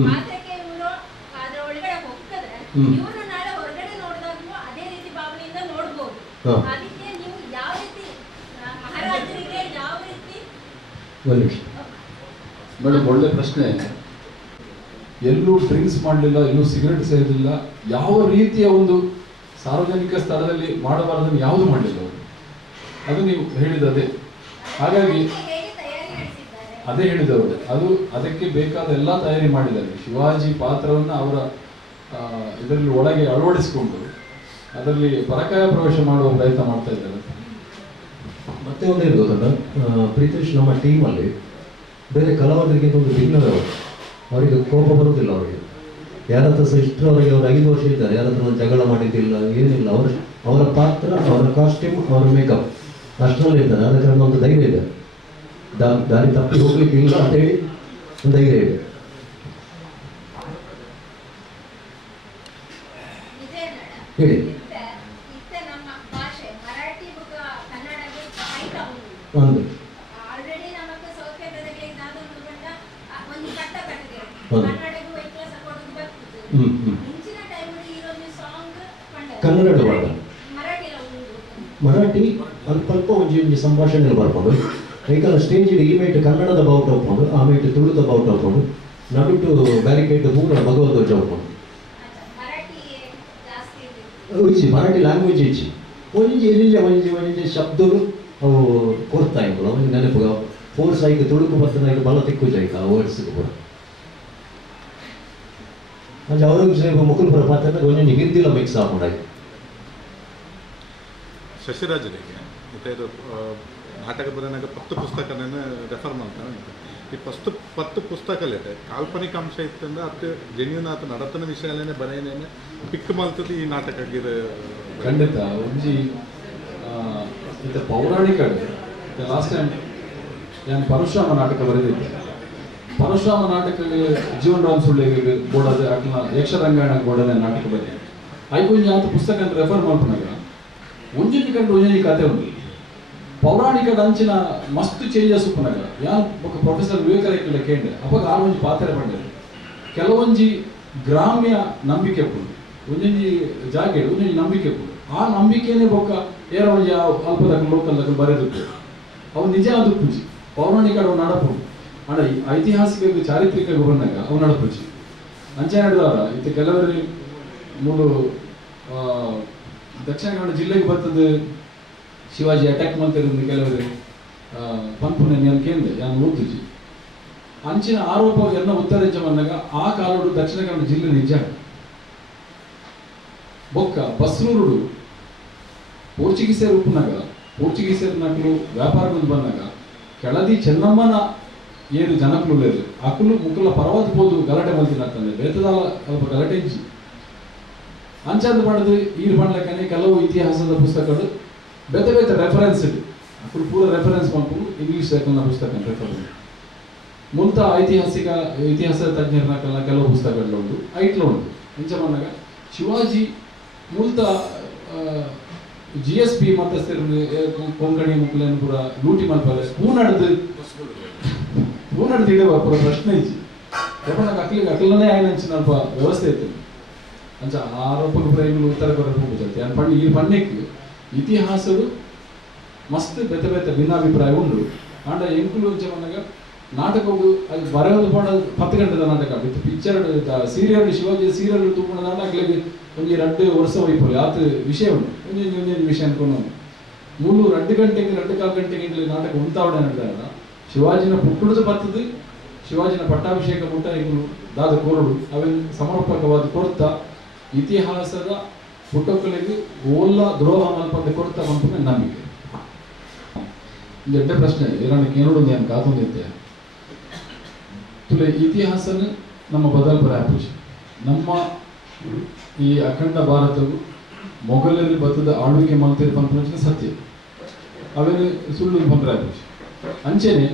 ಮಾತ್ರಕ್ಕೆ ಇವರು ಅದರ ಒಳಗಡೆ ಹೋಗ್ತದೆ, ಇವ್ರನ್ನ ನಾಳೆ ಹೊರಗಡೆ ನೋಡಿದಾಗಲೂ ಅದೇ ರೀತಿ ಭಾವನೆಯಿಂದ ನೋಡ್ಬೋದು. ಅದಕ್ಕೆ ನೀವು ಯಾವ ರೀತಿ ಮಹಾರಾಜರಿಗೆ ಯಾವ ರೀತಿ ಮೇಡಮ್, ಒಳ್ಳೆ ಪ್ರಶ್ನೆ. ಎಲ್ಲೂ ಡ್ರಿಂಕ್ಸ್ ಮಾಡಲಿಲ್ಲ, ಎಲ್ಲೂ ಸಿಗರೆಟ್ ಸೇರಿಲ್ಲ, ಯಾವ ರೀತಿಯ ಒಂದು ಸಾರ್ವಜನಿಕ ಸ್ಥಳದಲ್ಲಿ ಮಾಡಬಾರದನ್ನು ಯಾವುದು ಮಾಡಲಿಲ್ಲ ಅವರು. ಅದು ನೀವು ಹೇಳಿದದೇ. ಹಾಗಾಗಿ ಅದೇ ಹೇಳಿದವರು, ಅದು ಅದಕ್ಕೆ ಬೇಕಾದ ಎಲ್ಲ ತಯಾರಿ ಮಾಡಿದ್ದಾರೆ. ಶಿವಾಜಿ ಪಾತ್ರವನ್ನು ಅವರ ಇದರಲ್ಲಿ ಒಳಗೆ ಅಳವಡಿಸಿಕೊಂಡು ಅದರಲ್ಲಿ ಪರಕಾಯ ಪ್ರವೇಶ ಮಾಡುವ ಪ್ರಯತ್ನ ಮಾಡ್ತಾ ಇದ್ದಾರೆ. ಮತ್ತೆ ಒಂದು ಏನು ಗೊತ್ತಲ್ಲ, ಪ್ರೀತೇಶ್ ನಮ್ಮ ಟೀಮಲ್ಲಿ ಬೇರೆ ಕಲಾವಿದರಿಗಿಂತ ಒಂದು ಭಿನ್ನವೇ. ಅವರಿಗೆ ಕೋಪ ಬರುವುದಿಲ್ಲ. ಅವರಿಗೆ ಯಾರ ಹತ್ರ ಸಹ ಇಷ್ಟರವರೆಗೆ ಅವರು 5 ವರ್ಷ ಇದ್ದಾರೆ, ಯಾರ ಹತ್ರ ಜಗಳ ಮಾಡಿದ್ದಿಲ್ಲ, ಏನಿಲ್ಲ. ಅವರ ಪಾತ್ರ, ಅವರ ಕಾಸ್ಟ್ಯೂಮ್, ಅವರ ಮೇಕಪ್ ಅಷ್ಟರಲ್ಲಿ ಇದ್ದಾರೆ. ಆದ ಕಾರಣ ಒಂದು ಧೈರ್ಯ ಇದೆ, ದಾರಿ ತಪ್ಪಿ ಹೋಗ್ಲಿಕ್ಕೆ ಇಲ್ಲ ಅಂತೇಳಿ ಒಂದು ಧೈರ್ಯ ಇದೆ. ಹೇಳಿ. ಒಂದು ಕನ್ನಡ ಮರಾಠಿ ಅಲ್ಪ ಅಲ್ಪ ಒಂಜಿ ಸಂಭಾಷಣೆ ಬರ್ಬೋದು. ಈಗಲ್ಲ ಸ್ಟೇಜ್ ಈಮೇಟ್ ಕನ್ನಡದ ಬಾವುಟ ಹಾಕೊಂಡು, ಆಮೇಲೆ ತುಳುದ ಬಾವುಟ ಹಾಕೊಂಡು, ನಡುಟು ಬ್ಯಾರಿಕೇಡ್ ಪೂರ ಭಗವದ್ವಜ ಹಾಕೊಂಡು ಇಚ್ಚಿ ಮರಾಠಿ ಲ್ಯಾಂಗ್ವೇಜ್ ಇಚ್ಚಿ ಒಂಜಿ ಎಲ್ಲಿಲ್ಲ ಒಂಜಿ ಶಬ್ದಗಳು ಅವು ಕೊಡ್ತಾ ಇದ್ದವು. ಅವನಿಗೆ ನೆನಪು ಫೋರ್ಸ್ ಆಯ್ಕೆ ತುಳುಕು ಬರ್ತದ ಬಲ ತಿಕ್ಕು ಜಾಯ್ಕ ಆ ವರ್ಡ್ಸ್ಗೆ ಕೂಡ ಅಂದ್ರೆ ಅವ್ರಿಗೆ ಮುಕುಲ್ಪುರ ಪಾತ್ರ ಒಂಜೊಂದು ಹಿಂದಿಲ ಮಿಕ್ಸ್ ಹಾಕೊಂಡಾಗಿ. ಶಶಿರಾಜರಿಗೆ ಇದು ನಾಟಕ ಬರೆನಾಗ 10 ಪುಸ್ತಕನೇ ರೆಫರ್ ಮಾಡ್ತಾರೆ. ಈ 10 ಪುಸ್ತಕಲೇ ಕಾಲ್ಪನಿಕ ಅಂಶ ಇತ್ತಂದ ಅದು ಜೆನ್ಯೂನ್ ಆತ ನಡತನ ವಿಷಯನೇ ಬರೆಯನೇನೆ ಪಿಕ್ ಮಾಡ್ತದೆ ಈ ನಾಟಕಕ್ಕೆ. ಖಂಡಿತ ಒಂಜಿ ಇದು ಪೌರಾಣಿಕ. ಲಾಸ್ಟ್ ಟೈಮ್ ನಾನು ಪರಶುರಾಮ ನಾಟಕ ಬರೆದಿದ್ದೆ. ಪರಶುರಾಮ ನಾಟಕಕ್ಕೆ ಜೀವನ್ ರಾಮ್ ಸುಳ್ಳಿಗೆ ಬೋಡದೆ ಅಟ್ಲ ಯಕ್ಷರಂಗಾಯಣ ಬೋಡದೆ ನಾಟಕ ಬರೆದಿ ಐಕೊಂಜಿ ಆತ ಪುಸ್ತಕ ಅಂತ ರೆಫರ್ ಮಾಡ್ಕೊಂಡಾಗ ಒಂಜೊಂದು ಕಂಡು ಒಂಜೊಂದು ಕತೆ ಉಂಟು. ಪೌರಾಣಿಕ ಅಂಚಿನ ಮಸ್ತ್ ಚೇಂಜಸ್ ಉಪ್ಪನಾಗ ಯಾನ್ ಪ್ರೊಫೆಸರ್ ವಿವೇಕರೇಖಲ ಕೇಂದ್ರ ಅವಾಗ ಆ ಒಂಜಿ ಪಾತ್ರ ಪಂಡರು. ಕೆಲವೊಂಜಿ ಗ್ರಾಮ್ಯ ನಂಬಿಕೆ ಪುಡು, ಒಂದೊಂಜಿ ಜಾಗೆ ಒಂದೊಂಜಿ ನಂಬಿಕೆ ಪುಡು. ಆ ನಂಬಿಕೆನೇ ಬೊಕ್ಕ ಏರ ಒಂಜಿ ಅಲ್ಪದಾಗ ಲೋಕಲ್ದಾಗ ಬರೆದಿತ್ತು. ಅವು ನಿಜ ಅದು ಪೂಜಿ ಪೌರಾಣಿಕ ಅವು ನಡಪು ಅಣ್ಣ ಐತಿಹಾಸಿಕ ಚಾರಿತ್ರಿಕ ಬಂದಾಗ ಅವು ನಡಪುಜಿ ಅಂಚೆ ನಡೆದವರ ಇತ್ತು. ಕೆಲವರಿಗೆ ಮೂರು ದಕ್ಷಿಣ ಕನ್ನಡ ಜಿಲ್ಲೆಗೆ ಬರ್ತದೆ ಶಿವಾಜಿ ಅಟ್ಯಾಕ್ ಮಾಡ್ತಿರೋದು ಕೆಲವರು ಪಂಪುನ ನಾನು ಕೇಂದ್ರ ನಾನು ಓದ್ತಿದ್ವಿ. ಅಂಚಿನ ಆರೋಪ ಎಲ್ಲ ಉತ್ತರಿಂಚ ಬಂದಾಗ ಆ ಕಾಲೋಡು ದಕ್ಷಿಣ ಕನ್ನಡ ಜಿಲ್ಲೆ ನಿಜ ಬೊಕ್ಕ ಬಸ್ರೂರುಡು ಪೋರ್ಚುಗೀಸರು ಉಪ್ಪುನಾಗ ಪೋರ್ಚುಗೀಸರು ನಕಲು ವ್ಯಾಪಾರಗಳು ಬಂದಾಗ ಕೆಳದಿ ಚೆನ್ನಮ್ಮನ ಏನು ಜನಕಲು ಅಕುಲು ಮುಕ್ಕಲ ಪರ್ವತ ಬೋದು ಗಲಾಟೆ ಮಲ್ತಿನಕ್ಕಂದ್ರೆ ಬೇತದಾಲ ಅಲ್ಪ ಗಲಾಟೆ ಇಜ್ಜಿ ಅಂಚಂದ ಮಾಡಿದ್ರೆ ಈರು ಮಾಡ್ಲಿಕ್ಕೆ ಕೆಲವು ಇತಿಹಾಸದ ಪುಸ್ತಕಗಳು ಬೇತೆ ಬೇತೆ ರೆಫರೆನ್ಸ್ ಇದೆ. ಅಕುಲು ಪೂರ ರೆಫರೆನ್ಸ್ ಮಾಡ್ಕೊಂಡು ಇಂಗ್ಲೀಷ್ ಪುಸ್ತಕ ರೆಫರ್ ಮುಂತ ಇತಿಹಾಸ ತಜ್ಞರನ್ನ ಕೆಲವು ಪುಸ್ತಕಗಳು ಉಂಟು ಐಟ್ಲು ಉಂಟು. ಇಂಚ ಬಂದಾಗ ಶಿವಾಜಿ ಮೂಲತ GSP ಮತಸ್ಥರು ಕೊಂಕಣಿ ಮುಕ್ಕಲೇನು ಪೂರ ಲೂಟಿ ಮಲ್ಪಲ್ಲ ಹೂನಡ್ದು ಇಡುವ ಪೂರ ಪ್ರಶ್ನೆ ಇಚ್ಚಿ ಯಾಕಂದ್ರೆ ಅಕ್ಲನೇ ಆಯ್ನ ಅಂಚಿನ ವ್ಯವಸ್ಥೆ ಇತ್ತು ಅಂಚ ಆರೋಪಗಳು ಪ್ರಯೋಗಗಳು ಉತ್ತರ ಕೊಡಬೇಕು ಪಣ್ಣ ಈ ಪಣ್ಣಕ್ಕೆ ಇತಿಹಾಸಗಳು ಮಸ್ತ್ ಬೆತ್ತ ಬೆತ್ತ ಭಿನ್ನಾಭಿಪ್ರಾಯ ಉಂಡು. ಆಂಡ ಎಂಕುಲು ಅಂಚ ಬಂದಾಗ ನಾಟಕವು ಅದು ಬರೆಯೋದು ಪಾಡ 10 ಗಂಟೆದ ನಾಟಕ ಇತ್ತು. ಪಿಕ್ಚರ್ ಸೀರಿಯಲ್ ಶಿವಾಜಿ ಸೀರಿಯಲ್ ತೂಕೊಂಡ ನಾಟಕಗಳಿಗೆ ಒಂಜಿ 2 ವರ್ಷ ಹೋಯ್ಪರು ಆತ ವಿಷಯ ಉಂಟು ಒಂದೊಂದು ವಿಷಯ ಅನ್ಕೊಂಡು 2 ಗಂಟೆಗೆ 2.25 ಗಂಟೆಗೆ ನಾಟಕ ಉಂಟಾವಡೆ ನಡೆದಾಗ ಶಿವಾಜಿನ ಪುಟ್ಟುಡ್ದು ಬರ್ತದೆ. ಶಿವಾಜಿನ ಪಟ್ಟಾಭಿಷೇಕ ಮುಟ್ಟ ಎಂಗಳು ದಾದ ಕೋರಡು ಅವೆಲ್ಲ ಸಮರ್ಪಕವಾದ ಕೊಡ್ತಾ ಇತಿಹಾಸದ ಪುಟಕಲಿಗೆ ಓಲ್ಲ ದ್ರೋಹ ಮಲ್ಪದ ಕೊಡ್ತಾ ಬಂದ ನಂಬಿಕೆ. ದೊಡ್ಡ ಪ್ರಶ್ನೆ ಇರಾನಕ್ಕೆ ಏನೋಡು ನಾನು ಕಾತೊಂದಿದ್ದೆ ತುಲೆ ಇತಿಹಾಸನ ನಮ್ಮ ಬದಲ್ಪರ ಆಪುಜಿ ನಮ್ಮ ಈ ಅಖಂಡ ಭಾರತವು ಮೊಘಲರಲ್ಲಿ ಬತ್ತದ ಆಳ್ವಿಕೆ ಮಾಡ್ತಿರೋ ಪಂಪನ ಸತ್ಯ ಅವೇನು ಸುಳ್ಳು ಪಂಪರ ಆಪುಜಿ ಅಂಚೆನೆ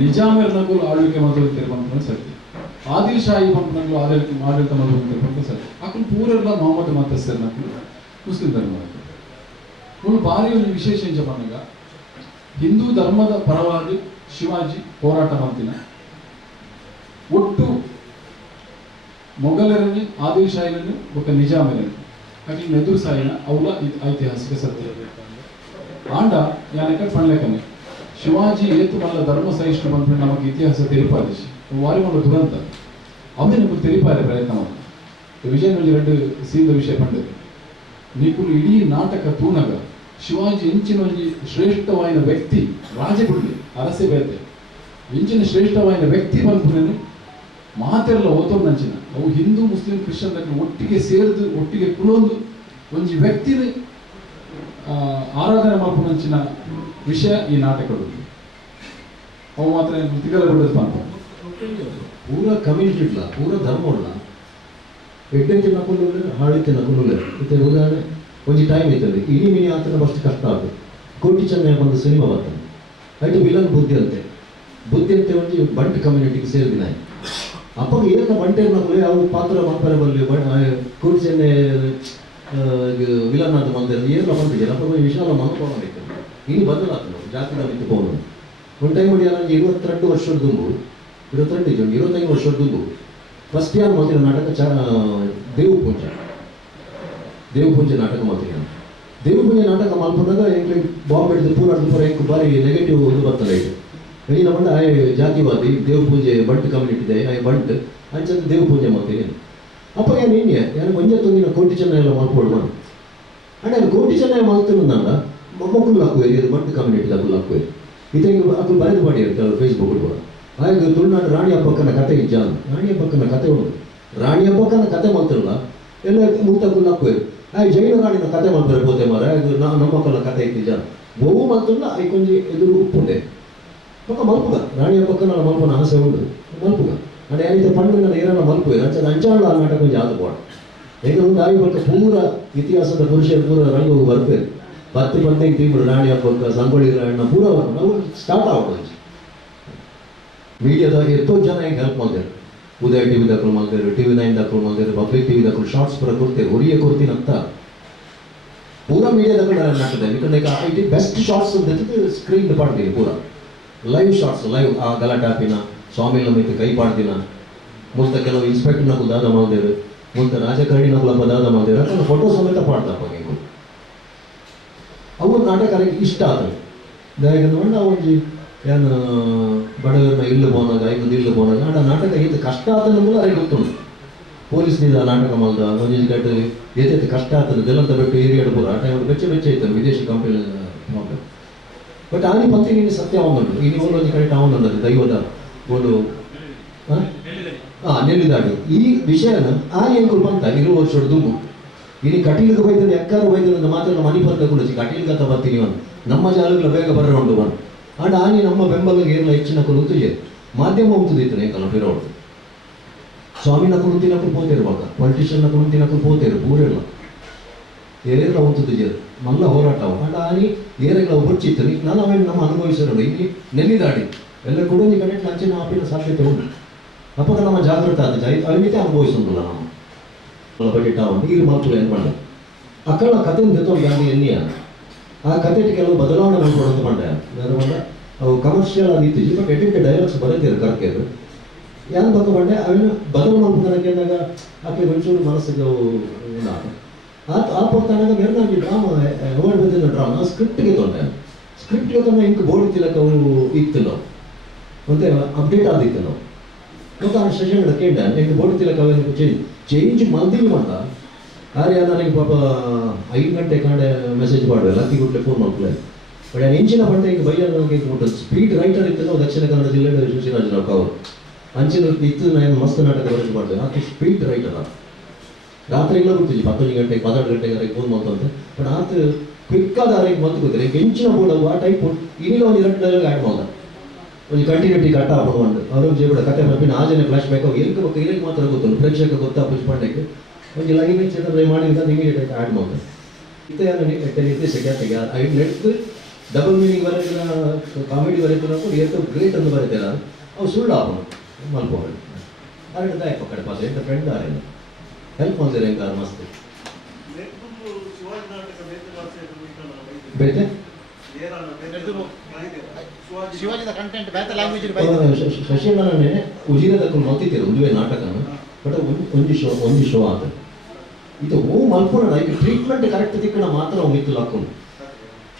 ನಿಜಾಮರ್ನಗಳು ಆಳ್ವಿಕೆ ಮಾಡ್ತಿರೋ ಪಂಪನ ಸತ್ಯ ಆದಿಲ್ ಶಾಹಿ ಪಂಪನಗಳು ಆಡಳಿತ ಮಾಡ್ತಿರೋ ಪಂಪನ ಸತ್ಯ ಅಕ್ಕಳು ಪೂರೆಲ್ಲ ಮೊಹಮ್ಮದ್ ಮಾತಸ್ತರ್ನಕ್ಕಳು ಮುಸ್ಲಿಂ ಧರ್ಮ ಒಂದು ಭಾರಿ ಒಂದು ವಿಶೇಷ ಎಂಚ ಬಂದಾಗ ಹಿಂದೂ ಧರ್ಮದ ಪರವಾಗಿ ಶಿವಾಜಿ ಹೋರಾಟ ಮಾಡ್ತಿನ ಒಟ್ಟು ಮೊಘಲರನ್ನು ಆದಿಲ್ ಶಾಹಿನನ್ನು ఒక ನಿಜಾಮರನ್ನು ಅಕ್ಲಿ ನೆದುರು ಸಾಯಿನ ಅವಲ ಐತಿಹಾಸಿಕ ಸತ್ಯ ಆಂಡ ಯಾನಕ ಪಣ್ಲೆಕನೆ ಶಿವಾಜಿ ಏತು ಮಲ್ಲ ಧರ್ಮ ಸಹಿಷ್ಣು ಬಂದು ನಮಗೆ ಇತಿಹಾಸ ತಿಳಿಪಾದಿಸಿ ವಾರಿ ಒಂದು ದುರಂತ ಅವೇ ನಮಗೆ ತಿಳಿಪಾರೆ ಪ್ರಯತ್ನ ಮಾಡಿ ವಿಜಯ ನೋಡಿ 2 ಸೀದ ವಿಷಯ ಪಂಡದು నీకు ಇಡೀ ನಾಟಕ ತೂನಗ ಶಿವಾಜಿ ಇಂಚಿನ ಒಂದು ಶ್ರೇಷ್ಠವಾದ ವ್ಯಕ್ತಿ ರಾಜಗುಡ್ಲಿ ಅರಸೆ ಬೇತೆ ಇಂಚಿನ ಶ್ರೇಷ್ಠವಾದ ವ್ಯಕ್ತಿ ಬಂದು ಮಾತೆಲ್ಲ ಓದೋದು ನಂಚಿನ ಅವು ಹಿಂದೂ ಮುಸ್ಲಿಂ ಕ್ರಿಶ್ಚಿಯನ್ దగ్గర ಒಟ್ಟಿಗೆ ಸೇರಿದು ಒಟ್ಟಿಗೆ ಕುಲೊಂದು ಒಂದು ವ್ಯಕ್ತಿನ ಆರಾಧನೆ ಮಾಡ್ಕೊಂಡಂಚಿನ ವಿಷಯ ಈ ನಾಟಕಗಳು ಅವು ಮಾತ್ರ ಮುತ್ತಿಗಲ ಬಿಡೋದು ಅಂತ ಪೂರ ಕಮ್ಯುನಿಟಿ ಇಲ್ಲ ಪೂರ ಧರ್ಮ ಇಲ್ಲ ಎಡ್ಡೆಂಚೆ ನಕಲು ಹಾಳಿತೆ ನಕಲು ಮತ್ತೆ ಉದಾಹರಣೆ ಒಂದು ಟೈಮ್ ಇರ್ತದೆ ಇಡೀ ಮಿನಿ ಆತನ ಅಷ್ಟು ಕಷ್ಟ ಆಗುತ್ತೆ ಕೋಟಿ ಚೆನ್ನೈ ಒಂದು ಸಿನಿಮಾ ಬರ್ತದೆ ಅದು ವಿಲನ್ ಬುದ್ಧಿ ಅಂತೆ ಒಂದು ಬಂಟ್ ಕಮ್ಯುನಿಟಿಗೆ ಸೇರಿದಿನ ಅಪ್ಪ ಏನ ಬಂಟೆ ನಕಲು ಅವು ಪಾತ್ರ ಮಾಪರೆ ಬರಲಿ ಕೋಟಿ ಚೆನ್ನೈ ವಿಲನ್ ಆದ ಮಂದಿರ ಏನೆಲ್ಲ ಬಂದಿದೆ ಅಪ್ಪ ವಿಶಾಲ ಮನೋಭಾವನೆ ಇನ್ನು ಬದಲಾಗ್ತದೆ ಜಾತಿ ನಾವು ಹೋಗೋದು ಒಂದು ಟೈಮ್ ನೋಡಿ 22 ವರ್ಷದ ದುಂಬು 25 ವರ್ಷದ ದುಂಬು ಫಸ್ಟ್ ಯಾರು ಮಾಡ್ತೀರ ನಾಟಕ ದೇವು ಪೂಜೆ ನಾಟಕ ಮಾಡ್ತೀನಿ ದೇವು ಪೂಜೆ ನಾಟಕ ಮಾಡ್ಕೊಂಡಾಗ ಹೆಂಗೆ ಬಾಂಬ್ ಹಿಡಿದು ಪೂರ ಹೆಂಗೆ ಬಾರಿ ನೆಗೆಟಿವ್ ಒಂದು ಬರ್ತದೆ ಇದು ಇಲ್ಲಿ ನಮ್ಮ ಜಾತಿವಾದಿ ದೇವು ಪೂಜೆ ಬಂಟ್ ಕಮ್ಯುನಿಟಿ ಇದೆ ಬಂಟ್ ಅಂಚೆ ದೇವು ಪೂಜೆ ಮಾಡ್ತೀನಿ ಅಪ್ಪ ಏನು ಮಂಜೆ ತುಂಗಿನ ಕೋಟಿ ಚೆನ್ನೈ ಎಲ್ಲ ಮಾಡ್ಕೊಳ್ಬೋದು ಅಂಡ್ ಅದು ಕೋಟಿ ಚೆನ್ನೈ ಮಾಡ್ತಿರೋದಲ್ಲ ಮಕ್ಕಳು ಹಾಕುವೆ ಇದು ಬಂಟ್ ಕಮ್ಯುನಿಟಿ ಹಾಕಲು ಹಾಕುವೆ ಇದಕ್ಕೆ ಅದು ಬರೆದು ಮಾಡಿ ಇರ್ತಾರೆ ಫೇಸ್ಬುಕ್ ಕೂಡ ಹಾಗೆ ತುಳುನಾಡು ರಾಣಿ ಹಬ್ಬಕ್ಕನ ಕತೆ ಇಜ್ಜಾನ ರಾಣಿ ಹಬ್ಬಕ್ಕನ ಕತೆ ಉಂಟು ರಾಣಿ ಹಬ್ಬಕ್ಕನ ಕತೆ ಮಾಡ್ತಿರಲ್ಲ ಎಲ್ಲ ಮುಗ್ತಕ್ಕೂ ಹಾಕುವೆ ಹಾಗೆ ಜೈನ ರಾಣಿನ ಕತೆ ಮಾಡ್ತಾರೆ ಪೋತೆ ಮಾರ ಇದು ನಮ್ಮ ಮಕ್ಕಳ ಕತೆ ಇತ್ತಿಜ ಬಹು ಮಾಡ್ತಿಲ್ಲ ಐ ಕೊಂಚ ಎದುರು ಉಪ್ಪುಂಡೆ ಪಕ್ಕ ಮಲ್ಪುಗ ರಾಣಿ ಹಬ್ಬಕ್ಕನ ಮಲ್ಪನ ಆಸೆ ಉಂಟು ಮಲ್ಪುಗ అంటే ఏదైతే పండుగ ఏరైనా మలుపు అంచనాలు ఆ నాటకం జాతపోవడం ఎక్కడ ఉంది ఆగి ఒక పూర ఇతిహాసದ ಪುರುಷರು ಪೂರ ರಂಗು ಬರ್ಪೇರು 10-15 ತಿಂಗಳು ರಾಣಿ ಹಬ್ಬಕ್ಕೆ ಸಂಗೊಳ್ಳಿ ರಾಯಣ್ಣ ಪೂರ ನಾವು ಸ್ಟಾರ್ಟ್ ಆಗ್ಬೋದು ಮೀಡಿಯಾದಾಗ ಎಷ್ಟೋ ಜನ ಹೆಂಗೆ ಹೆಲ್ಪ್ ಮಾಡ್ತಾರೆ ಉದಯ ಟಿವಿ ದಾಖಲು ಮಾಡ್ತಾರೆ TV9 ದಾಖಲು ಮಾಡ್ತಾರೆ ಪಬ್ಲಿಕ್ ಟಿವಿ ದಾಖಲು ಶಾರ್ಟ್ಸ್ ಪೂರ ಕೊಡ್ತೇವೆ ಹೊಡಿಯೇ ಕೊಡ್ತೀನಿ ಅಂತ ಪೂರ ಮೀಡಿಯಾದಾಗ ನಾಟಕದೆ ಯಾಕಂದ್ರೆ ಐ ಟಿ ಬೆಸ್ಟ್ ಶಾರ್ಟ್ಸ್ ಅಂತ ಸ್ಕ್ರೀನ್ ಪಾಡ್ತೀನಿ ಪೂರ ಲೈವ್ ಶಾರ್ಟ್ಸ್ ಲೈವ್ ಆ ಗಲಾಟೆ ಹಾಪಿನ ಸ್ವಾಮಿನ ಮಿತ್ತು ಕೈ ಪಾಡ್ದಿನ ಮುಂದೆ ಕೆಲವು ಇನ್ಸ್ಪೆಕ್ಟರ್ನಕ್ಕೂ ದಾದ ಮಾಡಿದ್ರು ಮುಂದೆ ರಾಜಕಾರಣಿನಕ್ಕೂ ದಾದ ಮಾಡಿದ್ರು ಯಾಕಂದ್ರೆ ಫೋಟೋ ಸಮೇತ ಪಾಡ್ದಪ್ಪ ಹೆಂಗು ಅವು ನಾಟಕರಿಗೆ ಇಷ್ಟ ಆದ್ರೆ ಯಾಕಂದ್ರೆ ಒಂದು ಏನು ಬಡವರನ್ನ ಇಲ್ಲಿ ಹೋದಾಗ ಐದು ಇಲ್ಲಿ ಹೋದಾಗ ಆಡ ನಾಟಕ ಈತ ಕಷ್ಟ ಆತನ ಮೂಲ ಅವ್ರಿಗೆ ಗೊತ್ತುಂಟು ಪೊಲೀಸ್ನಿಂದ ನಾಟಕ ಮಾಡ್ದ ಒಂದು ಕಟ್ಟು ಏತೈತೆ ಕಷ್ಟ ಆಗ್ತದೆ ಜಲಂತ ಬಿಟ್ಟು ಏರಿಯಾಡ್ ಪೂರ ಆ ಟೈಮ್ ಬೆಚ್ಚ ಇತ್ತು ವಿದೇಶಿ ಕಂಪನಿ ಪ್ರಾಬ್ಲಮ್ ಬಟ್ ಆನಿ ಪಂತಿ ನೀನು ಸತ್ಯ ಅವನುಂಟು ಈ ಒಂದು ಕರೆಕ್ಟ್ ಅವನಂದ್ರೆ ದೈವದ ಒಂದು ನೆಲ್ಲಿದಾಡಿ ಈ ವಿಷಯನ ಆನಿ ಅಂಕುಲ್ ಬಂತ 20 ವರ್ಷದ ದುಂಬು ಇನ್ನು ಕಟೀಲಿಗೆ ಬೈದ್ರೆ ಎಕ್ಕಾರ ಬೈದ್ರೆ ಮಾತ್ರ ಮನೆ ಬಂದ ಕುಡಿಸಿ ಕಟೀಲ್ಗಂತ ಬರ್ತೀನಿ ಅವನು ನಮ್ಮ ಜಾಲಗಳ ಬೇಗ ಬರ್ರೆ ಉಂಟು ಬಂದು ಆಂಡ ಆನಿ ನಮ್ಮ ಬೆಂಬಲಿಗೆ ಏನೆಲ್ಲ ಹೆಚ್ಚಿನ ಕುರುತಿದೆ ಮಾಧ್ಯಮ ಉಂಟುದಿತ್ತು ನೇಕಲ್ಲ ಫಿರೋಡು ಸ್ವಾಮಿನ ಕುರುತಿನಕ್ಕೂ ಪೋತಿರುವಾಗ ಪೊಲಿಟಿಷಿಯನ್ನ ಕುರುತಿನಕ್ಕೂ ಪೋತೇರು ಪೂರೆಲ್ಲ ಏರೆಲ್ಲ ಉಂಟುದಿದೆ ಮಲ್ಲ ಹೋರಾಟವು ಆಂಡ ಆನಿ ಏರೆಲ್ಲ ಹೊಚ್ಚಿತ್ತು ನಾನು ಅವೇನು ನಮ್ಮ ಅನುಭವಿಸಿರೋದು ಇಲ್ಲಿ ನೆಲ್ಲಿದಾಡಿ ಎಲ್ಲ ಕೂಡ ಈ ಕಡೆ ಅಂಚಿನ ಆಪಿನ ಸಾಧ್ಯತೆ ಉಂಟು ಅಪ್ಪ ನಮ್ಮ ಜಾಗೃತ ಆದ ಅಲ್ಲಿಮಿತೆ ಅನುಭವಿಸೋದಿಲ್ಲ ನಾವು ಬಜೆಟ್ ನೀರು ಮಾತ್ರ ಏನು ಮಾಡಿದೆ ಅಕ್ಕಳ ಕತೆ ಜೊತೆ ಗಾಂಧಿ ಎನ್ನಿಯ ಆ ಕತೆ ಕೆಲವು ಬದಲಾವಣೆ ಮಾಡ್ಕೊಡೋದು ಮಾಡ್ದೆ ಯಾರು ಅವು ಕಮರ್ಷಿಯಲ್ ಆಗಿತ್ತು ಬಟ್ ಎಡಿಟ್ ಡೈಲಾಗ್ಸ್ ಬರೀತೀರಿ ಕರ್ಕೇರು ಯಾರು ಬಂದು ಬಂಡೆ ಅವೇನು ಬದಲು ಮಾಡ್ಕೊಂಡಾಗ ಏನಾಗ ಆಕೆ ಒಂಚೂರು ಮನಸ್ಸಿಗೆ ಆ ಪೋರ್ತಾನಾಗ ಮೇರ್ನಾಗಿ ಡ್ರಾಮಾ ಅವಾರ್ಡ್ ಬಂದಿದ್ದ ಡ್ರಾಮಾ ಸ್ಕ್ರಿಪ್ಟ್ಗೆ ತೊಂಡೆ ಸ್ಕ್ರಿಪ್ಟ್ಗೆ ತೊಂದರೆ ಹಿಂಗೆ ಬೋರ್ಡ್ ತಿಲಕ ಅವು ಇತ್ತು ನಾವು ಮತ್ತೆ ಅಪ್ಡೇಟ್ ಆದಿತ್ತು ನಾವು ಮತ್ತು ಆ ಸೆಷನ್ ಕೇಂಡ ಹೆಂಗೆ ಬೋರ್ಡ್ ತಿಲಕ ಅವೇನು ಚೇಂಜ್ ಮಂದಿಗೆ ಮಾಡ ಆರ್ಯ ನನಗೆ ಪಾಪ 5 ಗಂಟೆ ಕಾಂಡೆ ಮೆಸೇಜ್ ಮಾಡುವೆ ಲಕ್ಕಿ ಗುಟ್ಲೆ ಫೋನ್ ಮಾಡ್ಕೊಳ್ಳೆ ಬಟ್ ನಾನು ಹೆಂಚಿನ ಬಂಡೆ ಈಗ ಬೈಯಕ್ಕೆ ಮುಟ್ಟ ಸ್ಪೀಡ್ ರೈಟರ್ ಇತ್ತು ನಾವು ದಕ್ಷಿಣ ಕನ್ನಡ ಜಿಲ್ಲೆಯಲ್ಲಿ ಶಿವರಾಜರಾವ್ ಅವರು ಅಂಚಿನ ಇತ್ತು ನಾನು ಮಸ್ತ್ ನಾಟಕ ಬರೆದು ಮಾಡಿದೆ ಆತ ಸ್ಪೀಡ್ ರೈಟರ್ ರಾತ್ರಿಗೆಲ್ಲ ಗೊತ್ತಿಲ್ಲ 11 ಗಂಟೆಗೆ 12 ಗಂಟೆಗೆ ಫೋನ್ ಮಾಡ್ತಂತೆ ಬಟ್ ಆತ ಕ್ವಿಕ್ಕಾದ ಅರೆಗೆ ಮತ್ತೆ ಗೊತ್ತಿಲ್ಲ ಹೆಂಚಿನ ಬೋರ್ಡ್ ಆ ಟೈಪ್ ಇನ್ನಿಲ್ಲ ಒಂದು 2 ಡೈಲಾಗ್ ಆ್ಯಡ್ ಮಾಡ್ದ ಒಂದು ಕಂಟಿನ್ಯೂಟಿ ಕಟ್ಟ ಹಾಕೊಂಡು ಔರಂಗಜೇಬರ ಕತೆ ಬರ್ಪಿನ ಆಜನೆ ಫ್ಲಾಶ್ ಬ್ಯಾಕ್ ಅವು ಎಲ್ಗೆ ಬೇಕು ಇಲ್ಲಿಗೆ ಮಾತ್ರ ಗೊತ್ತಲ್ಲ ಪ್ರೇಕ್ಷಕ ಗೊತ್ತಾ ಪುಷ್ಪಾಂಡೆಗೆ ಒಂದು ಲೈನ್ ಟ್ರೈ ಮಾಡಿದ್ರೆ ಇಮಿಡಿಯೇಟ್ ಆಗಿ ಆ್ಯಡ್ ಮಾಡ್ತಾರೆ ಇತ್ತೆ ನಿರ್ದೇಶಕ ಐ ನೆಟ್ ಡಬಲ್ ಮೀನಿಂಗ್ ಬರೆದಿಲ್ಲ ಕಾಮಿಡಿ ಬರೀತಾರೆ ಎಷ್ಟು ಗ್ರೇಟ್ ಅಂತ ಬರೀತಾರೆ ಅವು ಸುಳ್ಳು ಹಾಕೋಣ ಮಲ್ಪೋಣ ಅರಡು ದಾಯ ಪಕ್ಕಡೆ ಪಾಸ ಎಂತ ಫ್ರೆಂಡ್ ಆರೇನು ಹೆಲ್ಪ್ ಮಾಡ್ತಾರೆ ಹೆಂಗಾರ ಮಸ್ತ್ ಬೇತೆ ಶಶಿಯಣ್ಣನೇ ಉಜಿರದಕ್ಕೂ ಮಲ್ತಿದ್ದೀರ ಉದುವೆ ನಾಟಕನ ಬಟ್ ಒಂಜಿ ಶೋ ಆತ ಇದು ಓ ಮಲ್ಪುನ ಈಗ ಟ್ರೀಟ್ಮೆಂಟ್ ಕರೆಕ್ಟ್ ದಿಕ್ಕಣ ಮಾತ್ರ ಅವ್ನು ಮಿತ್ತು ಹಾಕೊಂಡು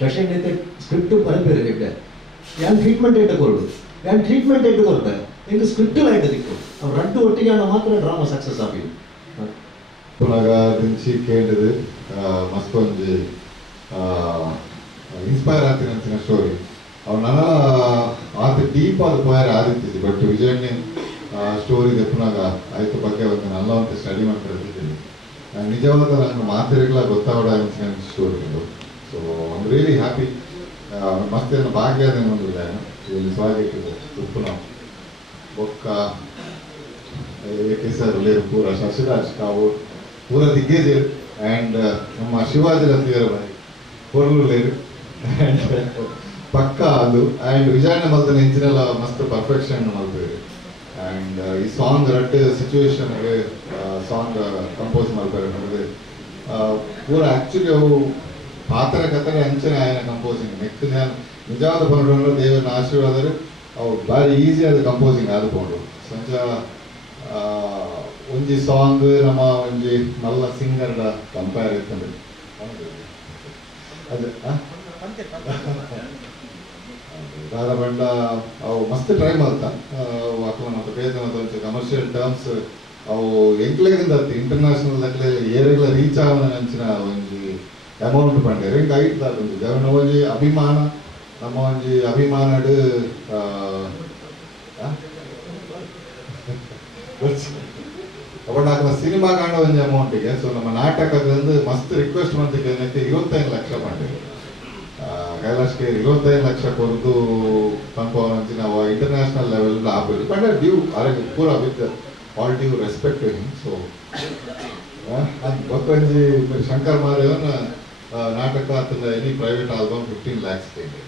ಸೆಷನ್ ಐತೆ ಸ್ಕ್ರಿಪ್ಟ್ ಬರಬೇರೆ ಇಟ್ಟೆ ಯಾನ್ ಟ್ರೀಟ್ಮೆಂಟ್ ಇಟ್ಟು ಕೊರಡು ಯಾನ್ ಟ್ರೀಟ್ಮೆಂಟ್ ಇಟ್ಟು ಕೊಡ್ತಾರೆ ಹಿಂಗೆ ಸ್ಕ್ರಿಪ್ಟ್ ಲೈಟ್ ದಿಕ್ಕು ಅವ್ರು ರಡ್ಡು ಒಟ್ಟಿಗೆ ಆಡ ಮಾತ್ರ ಡ್ರಾಮಾ ಸಕ್ಸಸ್ ಆಗಿದೆ ಪುನಗ ದಿಂಚಿ ಕೇಳಿದು ಮಸ್ತ್ ಒಂಜಿ ಇನ್ಸ್ಪೈರ್ ಆಗ್ತೀನಿ ಸ್ಟೋರಿ ಅವ್ ನನ್ನ ಆತ ಡೀಪ್ ಆದ ಪೋಯರ್ ಆದಿತ್ತಿದ್ದೆ ಬಟ್ ವಿಜಯಣ್ಣೆ ಸ್ಟೋರಿ ಪುನಗ ಆಯ್ತು ಬಗ್ಗೆ ಒಂದು ನಲ್ಲ ಅಂತ ಸ್ಟಡಿ ಮಾಡ್ತಿದ್ದೀನಿ ನಿಜವಾದ ನಂಗೆ ಮಾತಿರಲ್ಲ ಗೊತ್ತಾವಡ ಅನ್ಸಿನ ಸ್ಟೋರಿ ಇದು ಸೊ ಐಮ್ ರಿಯಲಿ ಹ್ಯಾಪಿ ಮಸ್ತ್ ಏನು ಭಾಗ್ಯದೇನು ಒಂದಿಲ್ಲ ಇಲ್ಲಿ ಸ್ವಾಗತ ಉಪ್ಪುನ ಬೊಕ್ಕ ಸರ್ ಪೂರ ಶಶಿರಾಜ್ ಕಾವು ಪೂರ ದಿಗ್ಗಜರು ಆ್ಯಂಡ್ ನಮ್ಮ ಶಿವಾಜಿ ರತ್ತೀರ ಹೊರಲು ಆ್ಯಂಡ್ ಪಕ್ಕ ಅದು ಆ್ಯಂಡ್ ವಿಜಯಣ್ಣ ಮಲ್ತನ ಹೆಂಚಿನೆಲ್ಲ ಮಸ್ತ್ ಪರ್ಫೆಕ್ಷನ್ ಮಲ್ತೀರಿ ಆ್ಯಂಡ್ ಈ ಸಾಂಗ್ ರಡ್ ಸಿಚುವೇಶನ್ಗೆ ಸಾಂಗ್ ಕಂಪೋಸ್ ಮಾಡ್ತಾರೆ ನೋಡಿದ್ರೆ ಪೂರ ಆ್ಯಕ್ಚುಲಿ ಅವು ಪಾತ್ರ ಕಥೆ ಅಂಚನೆ ಆಯ್ನ ಕಂಪೋಸಿಂಗ್ ನೆಕ್ಸ್ಟ್ ನಾನು ನಿಜವಾದ ಬಂದ್ರು ದೇವರ ಆಶೀರ್ವಾದರು ಅವು ಭಾರಿ ಈಸಿ ಆದ ಕಂಪೋಸಿಂಗ್ ಆದ್ಕೊಂಡು ಸಂಜ ಒಂಜಿ ಸಾಂಗ್ ನಮ್ಮ ಒಂಜಿ ಮಲ್ಲ ಸಿಂಗರ್ದ ಕಂಪೇರ್ ಇರ್ತದೆ ಅದೇ ಧಾರಬಂಡ ಅವು ಮಸ್ತ್ ಟ್ರೈ ಮಾಡ್ತಾ ಅಥವಾ ಮತ್ತು ಬೇರೆ ಮತ್ತು ಒಂಚೂರು ಕಮರ್ಷಿಯಲ್ ಟರ್ಮ್ಸ್ ಅವು ಎಂಕ್ಲೆಗಿಂದ ಇಂಟರ್ನ್ಯಾಷನಲ್ ದಾಖಲೆ ಏರೆಲ್ಲ ರೀಚ್ ಆಗೋಣ ಅಂಚಿನ ಒಂಜಿ ಅಮೌಂಟ್ ಪಂಡೇರು ಹಿಂಗೆ ಆಗಿರ್ತಾರೆ ಒಂದು ದೇವನ ಒಂಜಿ ಅಭಿಮಾನ ನಮ್ಮ ಒಂಜಿ ಅಭಿಮಾನಡು ಅವಾಗ ನಾಲ್ಕು ಸಿನಿಮಾ ಕಾಣೋ ಒಂದು ಅಮೌಂಟಿಗೆ ಸೊ ನಮ್ಮ ನಾಟಕದಿಂದ ಮಸ್ತ್ ರಿಕ್ವೆಸ್ಟ್ ಮಾಡ್ತಿದ್ದೆ ಏನೈತೆ 25 ಲಕ್ಷ ಮಾಡಿದ್ರು ಕೈಲಾಶ್ ಕೇರ್ 25 ಲಕ್ಷ ಕೊರದು ಪಂಪವರಂಚಿ ನಾವು ಇಂಟರ್ನ್ಯಾಷನಲ್ ಲೆವೆಲ್ ಆಗ್ಬೋದು ಬಟ್ ಡ್ಯೂ ಆರೋಗ್ಯ ಪೂರ with all due respect him so ಗೊತ್ತಂಜಿ ಶಂಕರ್ ಮಾರೇವನ್ ನಾಟಕ ಆತದ ಎನಿ ಪ್ರೈವೇಟ್ ಆಲ್ಬಮ್ 15 lakhs ತೆಗೆ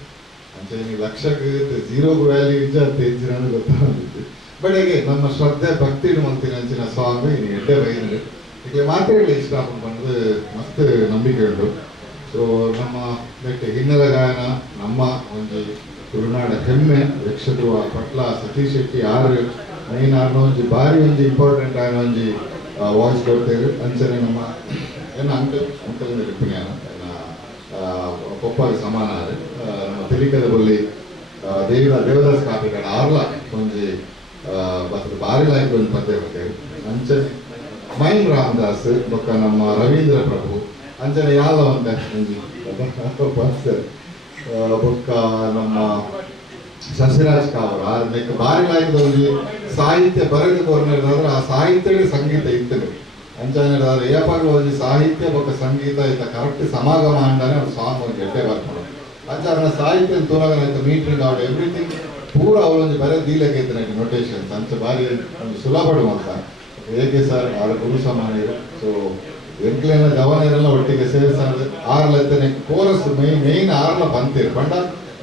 ಅಂಚೆ ಈ ಲಕ್ಷಕ್ಕೆ ಜೀರೋ ವ್ಯಾಲ್ಯೂ ಇಜ್ಜ ತೆಂಚಿನ ಗೊತ್ತಾಗುತ್ತೆ ಬಟ್ ಹೇಗೆ ನಮ್ಮ ಶ್ರದ್ಧೆ ಭಕ್ತಿ ಮಂತಿನ ಅಂಚಿನ ಸಾಂಗ್ ಇನ್ನು ಎಡ್ಡೆ ಬೈದ್ರೆ ಈಗ ಮಾತಾಡಲಿ ಇಷ್ಟ ಬಂದು ಮಸ್ತ್ ನಂಬಿಕೆ ಉಂಟು ಸೊ ನಮ್ಮ ಹಿನ್ನೆಲೆ ಗಾಯನ ನಮ್ಮ ಒಂದು ತುಳುನಾಡ ಹೆಮ್ಮೆ ಯಕ್ಷದ್ರು ಪಟ್ಲ ಸತೀಶ್ ಶೆಟ್ಟಿ ಆರು ಮೈನ್ ಆರ್ನ ಒಂಜಿ ಭಾರಿ ಒಂಜಿ ಇಂಪಾರ್ಟೆಂಟ್ ಆಯ್ನ ಒಂಜಿ ವಾಯ್ಸ್ ಕೊಡ್ತೇವೆ ಅಂಚನೆ ನಮ್ಮ ಏನು ಅಂಕಲ್ ರಿಪಿನ್ಯಾನ ಪೊಪ್ಪಗೆ ಸಮಾನ ಆದರೆ ನಮ್ಮ ತೆಲಿಕದ ಬಲ್ಲಿ ದೇವದಾಸ್ ಕಾಪಿಕಡ ಆರ್ಲ ಒಂಜಿ ಭಾರಿ ಲಾಯ್ಕ್ ಒಂದು ಪದ್ಯ ಬರ್ತೇವೆ ಅಂಚನೆ ಮೈನ್ ರಾಮದಾಸ್ ಬೊಕ್ಕ ನಮ್ಮ ರವೀಂದ್ರ ಪ್ರಭು ಅಂಚನೆ ಯಾಲ ಒಂದ ಒಂಜಿ ಬೊಕ್ಕ ನಮ್ಮ ಶಶಿರಾಜ್ ಕಾವ್ರ ಆರ್ಮೇಕ ಭಾರಿ ಲಾಯ್ಕ್ ಒಂಜಿ ಸಾಹಿತ್ಯ ಬರೆದು ಕೊರ್ನಾದ್ರೆ ಆ ಸಾಹಿತ್ಯ ಸಂಗೀತ ಇರ್ತದೆ ಅಂಚನೆ ಏಪಾಗ ಒಂಜಿ ಸಾಹಿತ್ಯ ಬೊಕ್ಕ ಸಂಗೀತ ಇತ್ತ ಕರೆಕ್ಟ್ ಸಮಾಗಮ ಅಂಡನೆ ಒಂದು ಸಾಂಗ್ ಒಂದು ಎಡ್ಡೆ ಬರ್ಕೊಂಡು ಅಂಚನ ಸಾಹಿತ್ಯ ತೋನಾಗ ಮೀಟ್ರಿಂಗ್ ಔಟ್ ಎವ್ರಿಥಿಂಗ್ ಪೂರ ಅವಳೊಂದು ಬರೀ ದೀಲಕ್ಕೆ ಇತ್ತು ನನಗೆ ನೋಟೇಶನ್ಸ್ ಅಂಚ ಭಾರಿ ಒಂದು ಸುಲಭಡು ಅಂತ ಹೇಗೆ ಸರ್ ಆರು ಗುರು ಸಮಾನಿರು ಸೊ ಎಂಕ್ಲೇನ ಜವಾನಿರೆಲ್ಲ ಒಟ್ಟಿಗೆ ಸೇರಿಸ ಆರ್ಲೆತ್ತನೆ ಕೋರಸ್ ಮೇಯ್ನ್ ಆರ್ಲ ಬಂತೀರಿ ಬಂಡ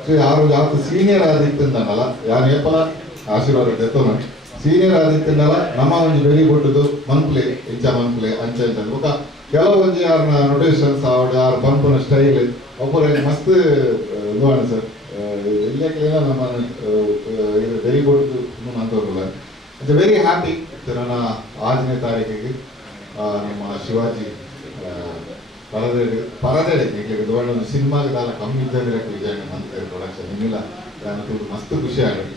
ಸೊ ಯಾರು ಯಾವತ್ತು ಸೀನಿಯರ್ ಆದಿತ್ತಂದನಲ್ಲ ಯಾರು ಏಪಲ ಆಶೀರ್ವಾದ ತೆತ್ತೋನ ಸೀನಿಯರ್ ಆದಿತ್ತಂದಲ್ಲ ನಮ್ಮ ಒಂದು ವೆರಿ ಗುಡ್ದು ಮನ್ಪ್ಲೆ ಇಂಚ ಮನ್ಪ್ಲೆ ಅಂಚ ಇಂಚ ಬೊಕ್ಕ ಕೆಲವೊಂದು ಯಾರನ್ನ ನೋಟೇಶನ್ಸ್ ಅವ್ರು ಯಾರು ಪಂಪನ ಸ್ಟೈಲ್ ಒಬ್ಬರು ಮಸ್ತ್ ನೋಡೋಣ ಸರ್ ಇಲ್ಲಕ್ಕೆಲ್ಲ ನಮ್ಮ ಇದು ವೆರಿ ಗುಡ್ ಅಂತವ್ರಲ್ಲ ಇಟ್ಸ್ ವೆರಿ ಹ್ಯಾಪಿ ನನ್ನ 6ನೇ ತಾರೀಕಿಗೆ ನಮ್ಮ ಶಿವಾಜಿ ಪರದೆಡೆ ಈಗ ದೊಡ್ಡ ಒಂದು ಸಿನಿಮಾಗೆ ದಾಲ ಕಮ್ಮಿ ಇದ್ದರೆ ವಿಜಯಣ್ಣ ಅಂತ ಪ್ರೊಡಕ್ಷನ್ ಇನ್ನಿಲ್ಲ ನಾನು ಮಸ್ತ್ ಖುಷಿ ಆಗಿದೆ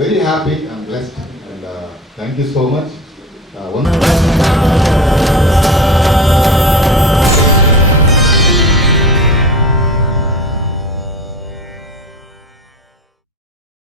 very happy and blessed and thank you so much